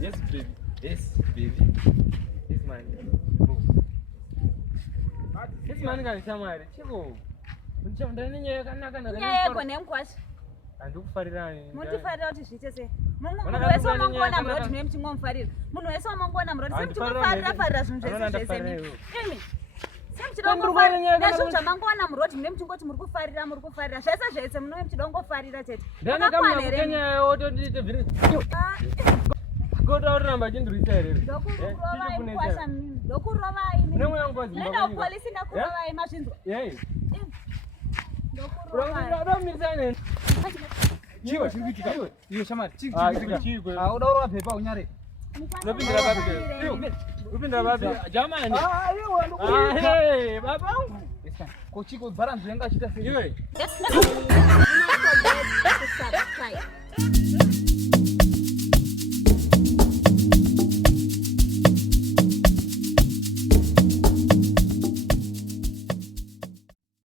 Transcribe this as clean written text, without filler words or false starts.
Yes, baby. Yes, baby. Yes, man. Yes, man, can somewhere. Chico. Nyaya nemkwati. Andikufarirani. Mundifarira kuti zviite sei? Munhu wese wamangona muroti mune muchingomfarira. Munhu wese wamangona muroti semuchingomfarira zvinhu zvese zvese. Imi. Semuchidongofarira. Nezvo zvamangona muroti mune muchingoti muri kufarira. Zvese zvese munenge muchidongofarira chete. Ndakakwana here. Kenya otondite vhiri. Goda uramba chindurisa here. Ndokurova imi. Nenda upolisi ndakurova imi mazvinzwa. Yey. Ndokurova. Chico, Chico, shamari. Chico. Udaura Bhebhi unyare. Unopindira papi? Upindira papi? Jamani. Hey, babangu. Ko Chico bara nzvenga achita sei? Iwe.